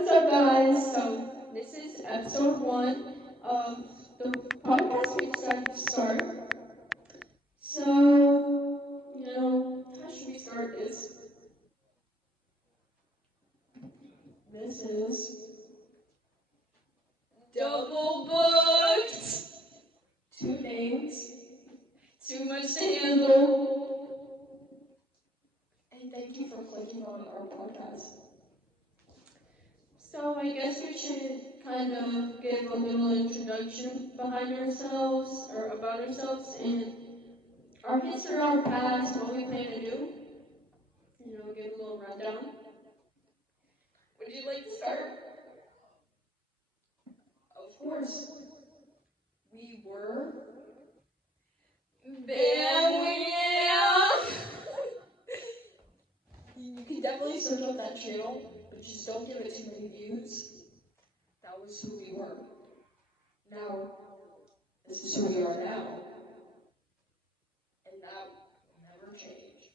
What's up, guys? So, this is episode 1 of the podcast we decided to start. So, how should we start this? This is Double Booked! 2 names, too much to handle. And thank you for clicking on our podcast. So I guess we should kind of give a little introduction behind ourselves, or about ourselves, and our history, our past, what we plan to do. Give a little rundown. Would you like to start? Of course. We were You can definitely search up that channel, but just don't give it too many views. That was who we were. Now, this is who we are now. And that will never change.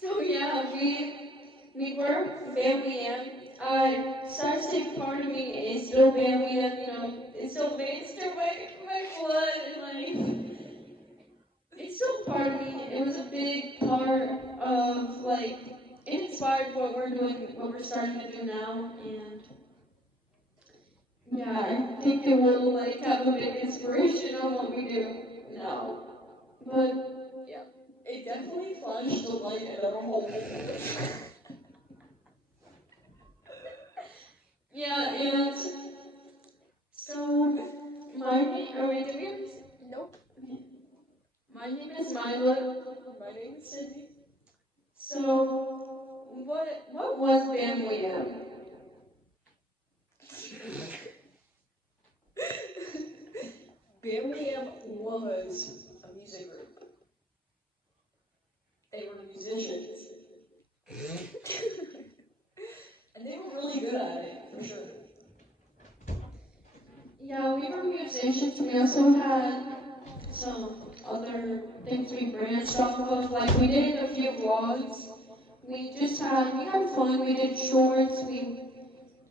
So yeah, we were BAM. Star's take part of me is still BAM, it's still my blood, and it's still part of me. It was a big part of, it inspired what we're doing, what we're starting to do now, and yeah, I think it will, have a big inspiration on what we do now. But, yeah, it definitely flashed a light in our hole. Yeah, and so, my name, Nope. My name is Mila. My name is Cindy. So, what was BAM? BAM was a music group. They were musicians. And they were really good at it, for sure. Yeah, we were musicians. We also had some other things we branched off of. We did a few vlogs. We had fun. We did shorts. We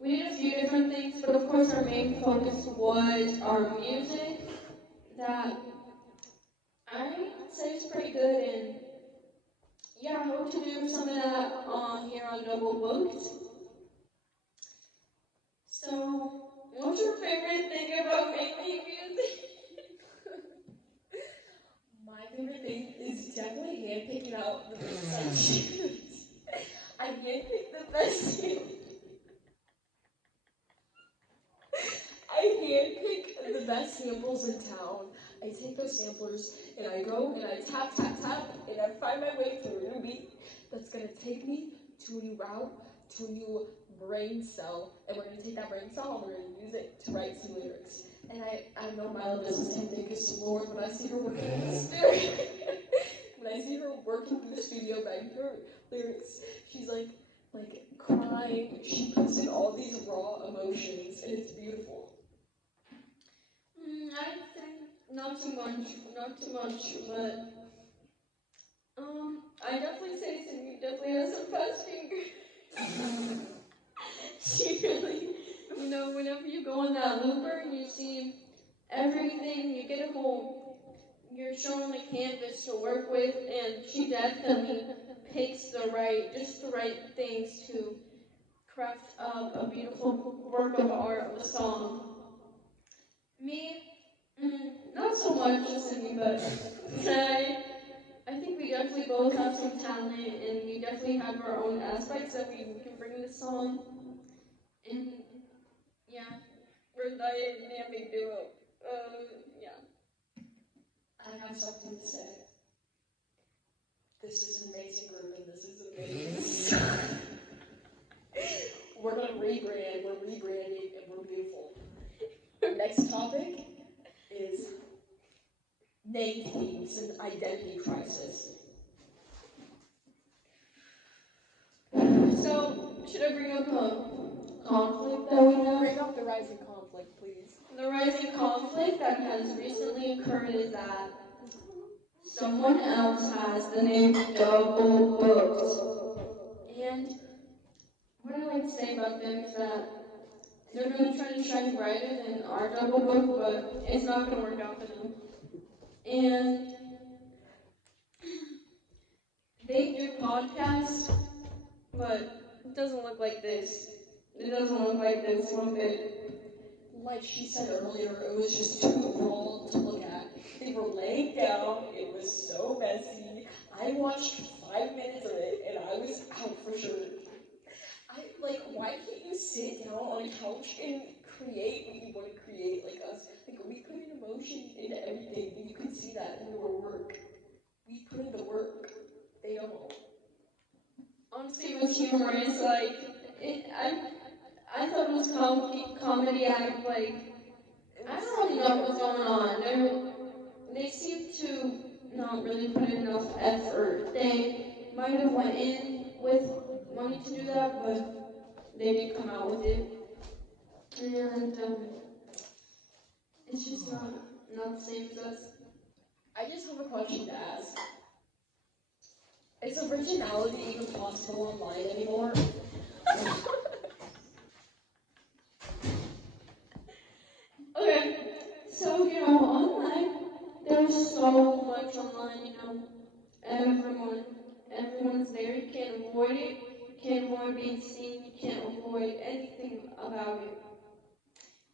did a few different things, but of course our main focus was our music. That I would say is pretty good, and yeah, I hope to do some of that here on DoubleBooked. So, what's your favorite thing about making music? My favorite thing is definitely handpicking out the best tunes. I handpick the best tunes. I handpick the best samples in town. I take those samplers and I go and I tap, tap, tap, and I find my way through a new beat that's going to take me to a new route, to a new brain cell, and we're going to take that brain cell and we're going to use it to write some lyrics. And I know Mila does the same thing, because Lord, when I see her working in the studio, when I see her working in the studio writing her lyrics, she's like crying. She puts in all these raw emotions, and it's beautiful. I'd say not too much, but I definitely say Cindy definitely has some fast fingers. She really, whenever you go on that looper, you see everything, you get you're shown a canvas to work with, and she definitely picks the right things to craft up a beautiful work of art of a song. Me, not so much singing, but I think we definitely both have some talent, and we definitely have our own aspects that we can bring in the song. And yeah, we're a dynamic duo. Yeah. I have something to say. This is an amazing group, and this is amazing. We're gonna rebrand. We're rebranding, and we're beautiful. Our next topic is name themes and identity crisis. So, should I bring up a conflict that we have? Bring up the rising conflict, please. The rising conflict that has recently occurred is that someone else has the name DoubleBooked. And what I like to say about them is that they're really trying to shine brighter than our double book, but it's not going to work out for them. And they do podcasts, but it doesn't look like this. It doesn't look like this one bit. Like she said earlier, it was just too raw to look at. They were laying down, it was so messy. I watched 5 minutes of it and I was out for sure. Why can't you sit down on a couch and create what you want to create like us? Like, we put in emotion into everything, and you can see that in our work. We put in the work. They don't. Honestly, it was humorous. I thought it was comedy act. I don't really know what was going on. They seemed to not really put in enough effort. They might have went in with money to do that, but they didn't come out with it. And it's just not the same as us. I just have a question to ask. Is originality even possible online anymore? Okay, so, online, there's so much online, everyone's there, you can't avoid it, you can't avoid being seen, you can't avoid anything about it.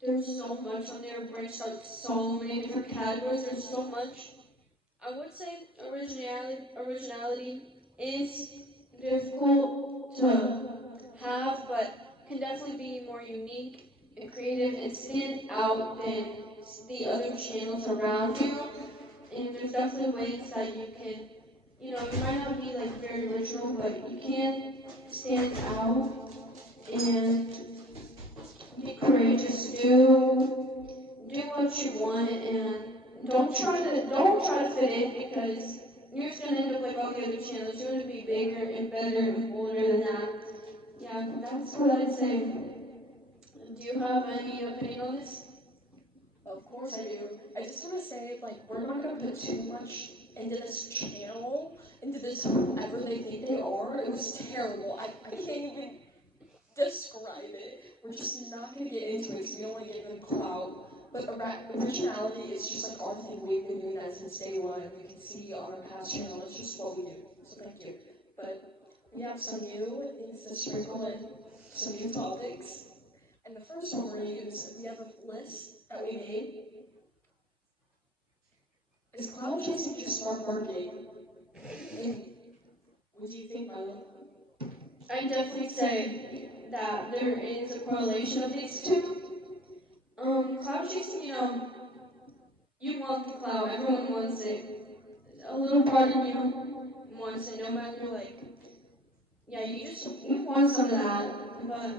There's so much on there, branched out so many different categories, there's so much. I would say originality is difficult to have, but can definitely be more unique and creative and stand out than the other channels around you. And there's definitely ways that you can, you might not be very original, but you can stand out and be courageous. Do what you want, and don't try to fit in, because you're just gonna end up like all the other channels. You're gonna be bigger and better and bolder than that. Yeah, that's what I'd say. Do you have any opinion on this? Of course I do. I just want to say, we're not going to put too much into this channel, into this whoever they think they are. It was terrible. I can't even describe it. We're just not going to get into it, so we don't want to give them clout. But originality is just our thing. We've been doing that since day one. You can see on our past channel, it's just what we do. So thank you. But we have some new things to sprinkle in, some new topics. And the first one we're going to use, we have a list that we made. Is cloud chasing just smart marketing? And what do you think, Milo? I definitely say that there is a correlation of these two. Cloud chasing, you want the cloud, everyone wants it. A little part of you wants it, no matter you want some of that. But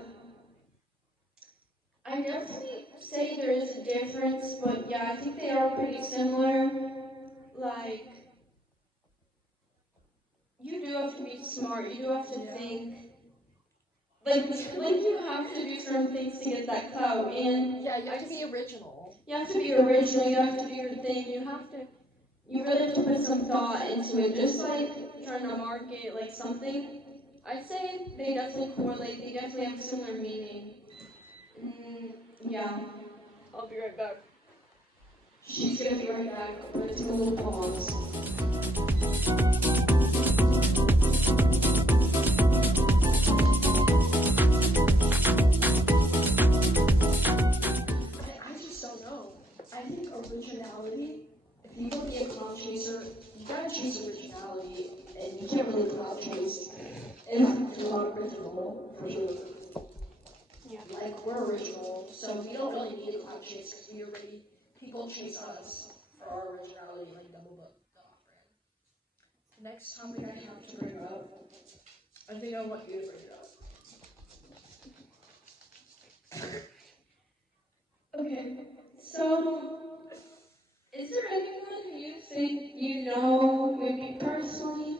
I definitely say there is a difference, but yeah, I think they are pretty similar. You do have to be smart, you do have to think. You have to do certain things to get that clout, and yeah, you have to be original. You have to be original, you have to do your thing, you really have to put some thought into it, just like trying to market something. I'd say they definitely correlate, they definitely have similar meaning. Yeah. I'll be right back. She's gonna be right back. I'm gonna take a little pause. I just don't know. I think originality, if you want to be a cloud chaser, you gotta chase originality, and you can't really cloud chase if you're not original, for sure. Yeah. We're original, so we don't really need a cloud chase, because people chase us for our originality, like DoubleBooked, the off-brand. The next topic I have to bring up, I think I want you to bring it up. Okay, so is there anyone who you think you know, maybe personally,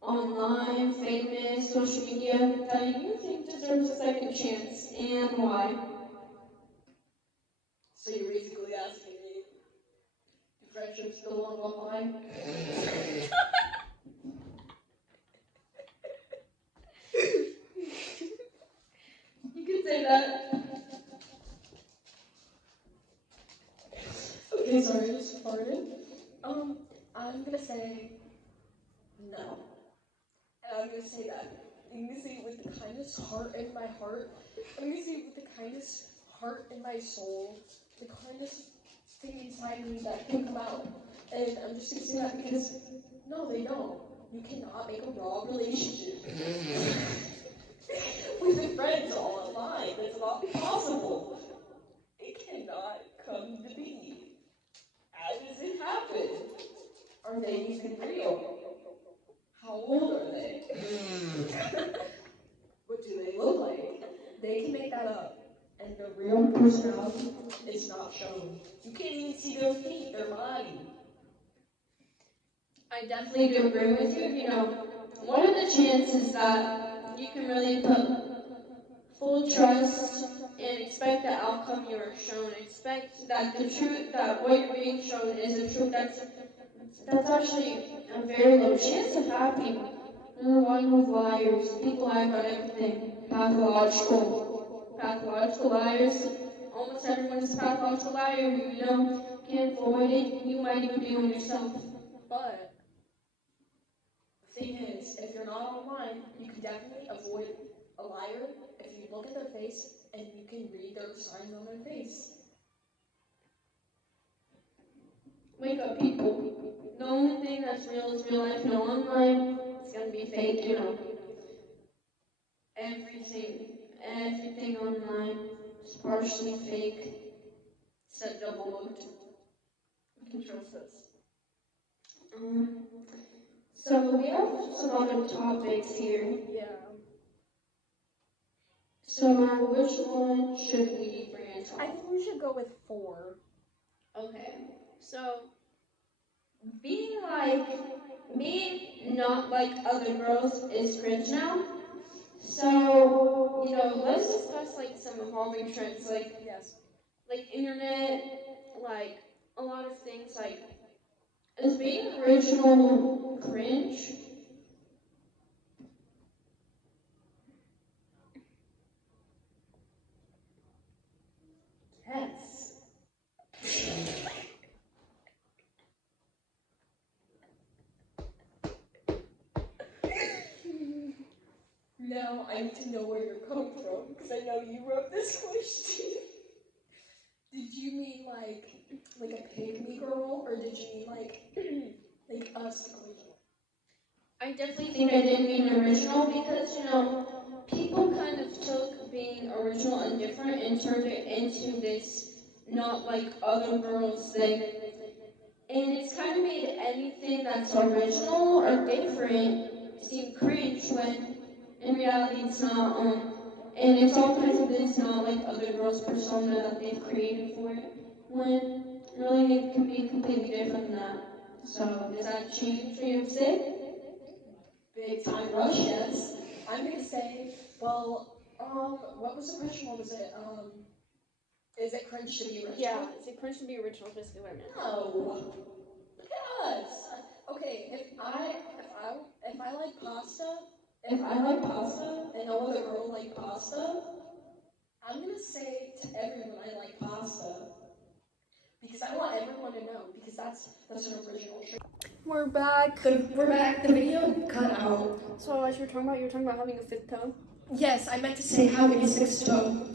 online, famous, social media, that you think deserves a second chance, and why? So you're basically asking me, do friendships go on online? I'm gonna say no. And I'm gonna say that. I'm gonna say it with the kindest heart in my heart. I'm gonna say it with the kindest heart in my soul. The kindest thing inside me that can come out. And I'm just gonna say that because no, they don't. You cannot make a raw relationship with your friends all online. That's not possible. It cannot come to be. How does it happen? Are they even real? How old are they? What do they look like? They can make that up. And their real personality is not shown. You can't even see their feet, their body. I definitely do agree with you. You know, what are the chances that you can really put full trust and expect the outcome you are shown, expect that the truth, that what you're being shown is the truth, that's actually a very low chance of happening. There are a lot of liars. People lie about everything. Pathological liars. Almost everyone is a pathological liar who, you know, can't avoid it. You might even be one yourself. But the thing is, if you're not online, you can definitely avoid a liar if you look at their face and you can read their signs on their face. Wake up, people. The only thing that's real is real life. No online, it's gonna be fake, you know. Everything online is partially fake, except DoubleBooked. You can trust us. So we have some other topics here. Yeah. So now, which one should we bring on top? I think we should go with 4. Okay. So being not like other girls is cringe now. So, you know, let's discuss like some evolving trends, like Yes. like internet, like a lot of things. Like, is being original cringe? Yes. Now I need to know where you're coming from, because I know you wrote this question. Did you mean like a pygmy girl, or did you mean like us original? I definitely think I did mean original because, you know, people kind of took being original and different and turned it into this not like other girls thing. And it's kind of made anything that's original or different seem cringe when in reality it's not. And it's all kinds of this not like other girls' persona that they've created for it, when really it can be completely different than that. So does that change what you say? Big time rush, yes. I'm gonna say, well, what was the question? What was it? Is it cringe to be original? Yeah, is it cringe to be original? Is basically what I meant. No. Look at us. Okay, if I like pasta, and no other girl like pasta, I'm gonna say to everyone I like pasta. Because I want everyone to know, because that's an original trait. We're back. We're back. The video cut out. So as you were talking about having a fifth toe. Yes, I meant to say having a 6th toe.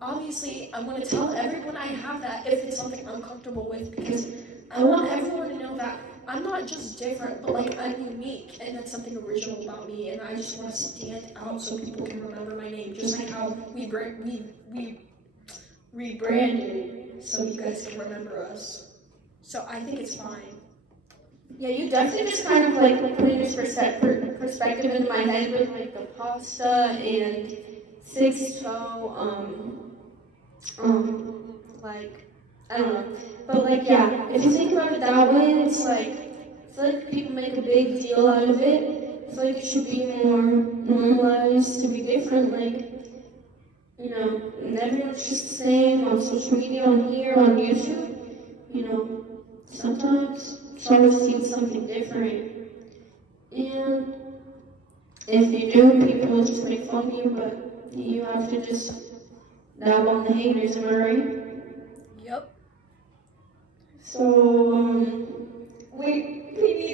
Obviously, I want to tell everyone I have that if it's something I'm comfortable with, because I want everyone to know that I'm not just different, but like I'm unique, and that's something original about me, and I just want to stand out so people can remember my name, just like how we rebranded so you guys can remember us. So I think it's fine. Yeah, you definitely just kind of like putting this perspective into my head with like the pasta and 6 toe, like, I don't know. But like, yeah, if you think about it that way, it's like people make a big deal out of it. I feel like it should be more normalized to be different, like, you know, and everyone's just the same on social media, on here, on YouTube, you know, sometimes it's always seen something different. And if you do, people will just make fun of you, but you have to just dab on the haters, am I right? Yep. So, we need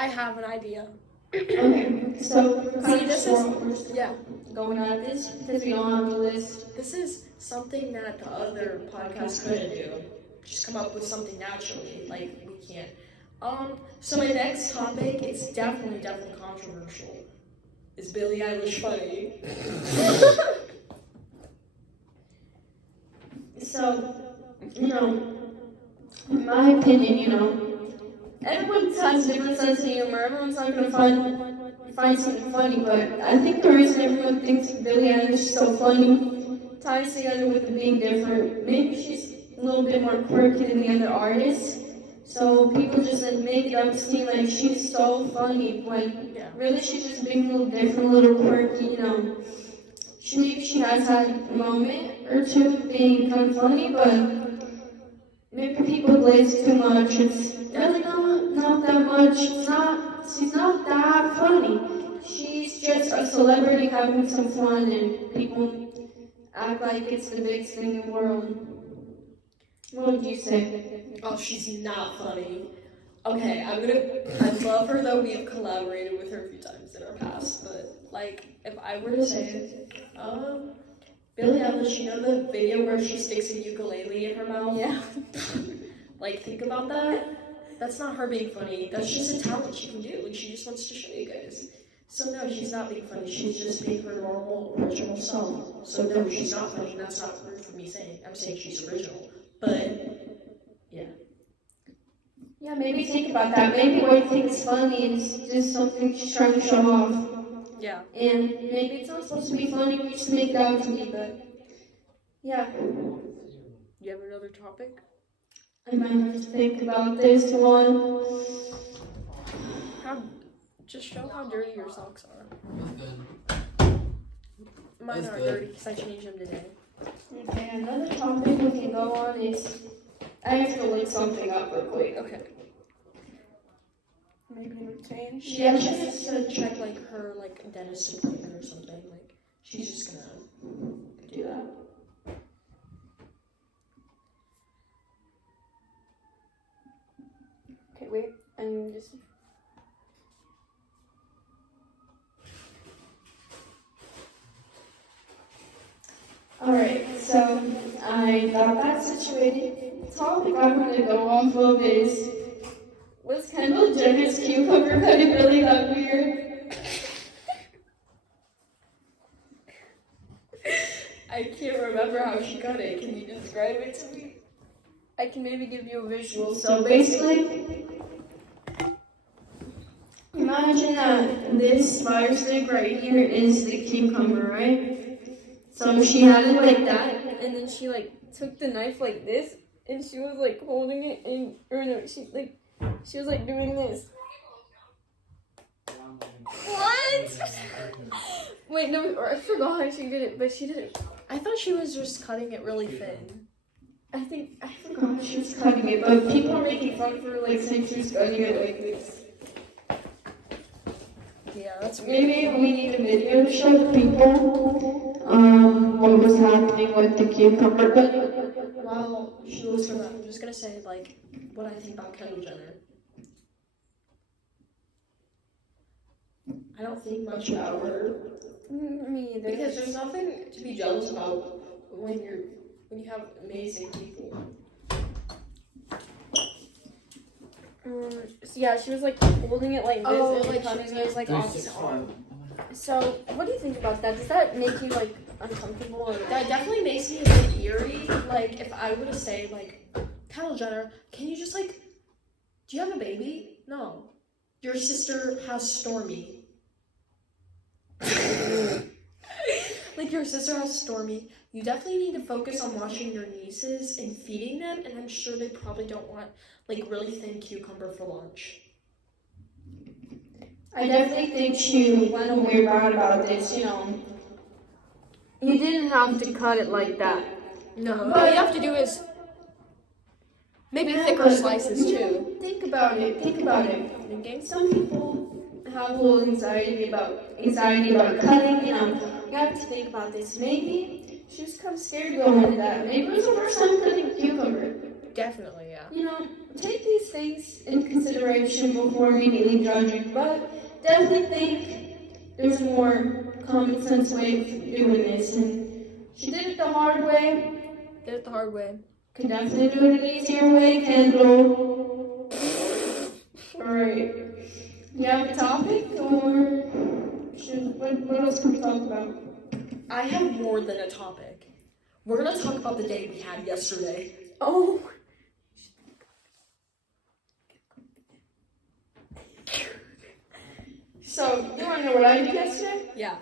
I have an idea. Okay, so See, this is going at this because we don't have the list. This is something that the other podcast couldn't do. Just come up with something naturally, like we can't. So my next topic, it's definitely controversial. Is Billie Eilish funny? So, in my opinion, everyone has a different sense of humor. Everyone's not gonna find something funny, but I think the reason everyone thinks Billie Eilish is so funny ties together with it being different. Maybe she's a little bit more quirky than the other artists, so people just make it up to seem like she's so funny when really she's just being a little different, a little quirky. Maybe she has had a moment or two of being kind of funny, but maybe people glaze too much. It's really not that much. She's not that funny. She's just a celebrity having some fun, and people act like it's the biggest thing in the world. What would you say? Oh, she's not funny. Okay, I love her though. We've collaborated with her a few times in our past, but if I were to say, Billie Eilish, the video where she sticks a ukulele in her mouth? Yeah. Think about that. That's not her being funny. That's just a talent she can do, and she just wants to show you guys. So no, she's not being funny. She's just being her normal, original self. So no, she's not funny. That's not rude for me saying. I'm saying she's original. But yeah. Yeah, maybe think about that. Maybe what you think is funny is just something she's trying to show off. Yeah. And maybe it's not supposed to be funny, we just make it out to be, but yeah. You have another topic? I might have to think about this one. Just show how dirty your socks are. That's good. Mine are dirty because I changed them today. Okay, another topic we can go on is, I have to look something up real quick. Okay. Maybe we change. Yeah, she has to check her dentist appointment or something. She's just gonna do that. Okay, wait. I'm just. Alright, so I got that situated. The topic I'm going to go off of is, was Kendall Jenner's cucumber cutting really that weird? I can't remember how she cut it. Can you describe it to me? I can maybe give you a visual. So basically, imagine that this fire stick right here is the cucumber, right? So she had it like that, and then she took the knife like this, and she was holding it in, or no, she was doing this. What? Wait, no, I forgot how she did it, but she did it. I thought she was just cutting it really thin. I forgot how she was cutting it, but people are making fun of her saying she was cutting it like this. Yeah, that's weird. Maybe we need a video to show the people what was happening with the cucumber cutting. While she looks for that, I'm just gonna say what I think about Kendall Jenner. I don't think much about her. Me either. Because there's nothing to be jealous about when you have amazing people. Yeah, she was holding it like this, and cutting it off his arm. So, what do you think about that? Does that make you uncomfortable? Or That definitely makes me a bit eerie. If I were to say Kendall Jenner, can you just do you have a baby? No. Your sister has Stormy. Your sister has Stormy. You definitely need to focus on watching your nieces and feeding them, and I'm sure they probably don't want really thin cucumber for lunch. I definitely think she went a weird route about this, You didn't have to cut it like that. No. All you have to do is maybe thicker slices too. Think about it. Thinking some people have a little anxiety about cutting, You have to think about this. Maybe she was kind of scared going into that. Maybe it was the first time cutting a cucumber. Definitely, yeah. You know, take these things into consideration before immediately judging, but definitely think there's a more common sense way of doing this. And she did it the hard way. Did it the hard way. Could definitely do it an easier way, Kendall. Alright. You have a topic, or what else can we talk about? I have more than a topic. We're gonna talk about the day we had yesterday. Oh. So, you wanna know what I did yesterday? Yeah.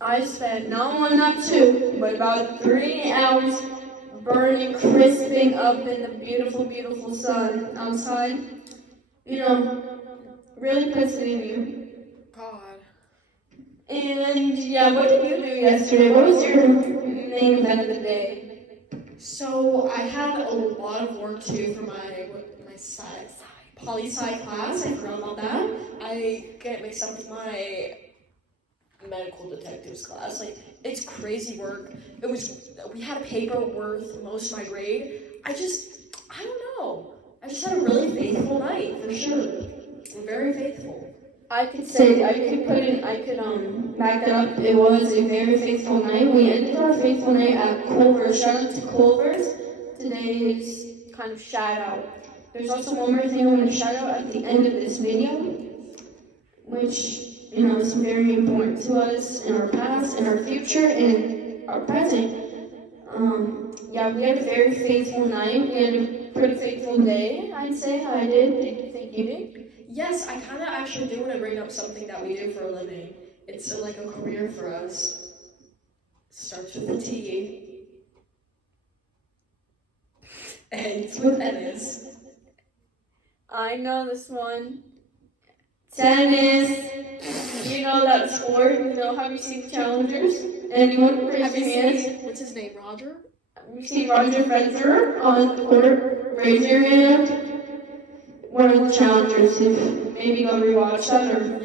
I spent not 1, not 2, but about 3 hours burning, crisping up in the beautiful, beautiful sun outside. You know, really puts it in you. God. And yeah, what did you do yesterday? What was your main event of the day? So I had a lot of work to do for my poli-sci class. I forgot about that. I get mixed up with my medical detectives class. Like, it's crazy work. We had a paper worth most of my grade. I don't know. I just had a really faithful night, for sure. Very faithful. I could back that up. It was a very faithful night. We ended our faithful night at Culver's. Shout out to Culver's. Today's kind of shout out. There's also one more thing I want to shout out at the end of this video, which, you know, is very important to us in our past, in our future, and our present. Yeah, we had a very faithful night. We had a pretty faithful day, I'd say. I did. Did you think you did? Yes, I kind of actually do want to bring up something that we do for a living. It's like a career for us. Starts with a T. Ends with N-S. I know this one. Tennis. You know that sport. You know, have you seen the challengers? Anyone? Raise your hands. What's his name, Roger? We've seen Roger Federer on the court. Raise your hand. One of the challengers, if maybe go rewatch that or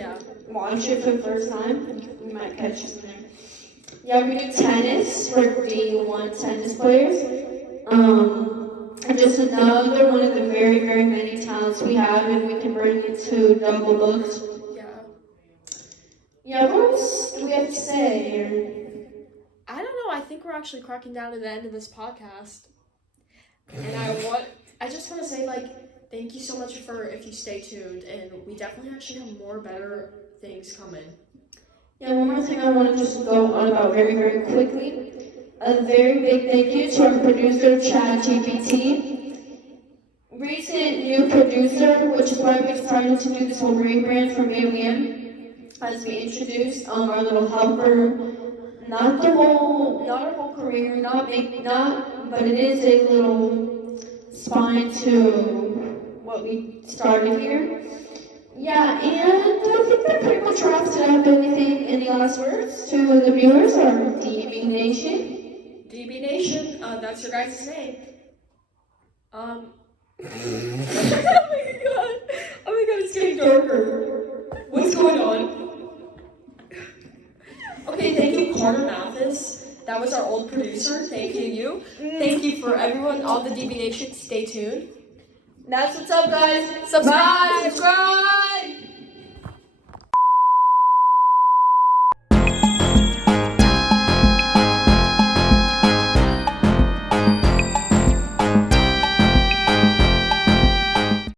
watch it for the first time, we might catch us in there. Yeah, we do tennis. We're D1 tennis players. And just another one of the very, very many talents we have, and we can bring it to DoubleBooked. Yeah. Yeah, what else do we have to say? I don't know. I think we're actually cracking down to the end of this podcast. And I just want to say, thank you so much if you stay tuned, and we definitely actually have more better things coming. Yeah, one more thing I want to just go on about very, very quickly. A very big thank you to our producer, ChatGPT. Recent new producer, which is why we decided to do this whole rebrand from AOM, as we introduced our little helper. Not our whole career, but it is a little spine to what we started here. Yeah, and I think that pretty much wraps it up. Any last words to the viewers or DB Nation? DB Nation, that's your guys' name. Oh my god, it's getting darker. What's going on? Okay, thank you, Carter Mathis. That was our old producer. Thank you. Thank you for everyone, all the DB Nation. Stay tuned. That's what's up, guys. Subscribe. Bye. Subscribe.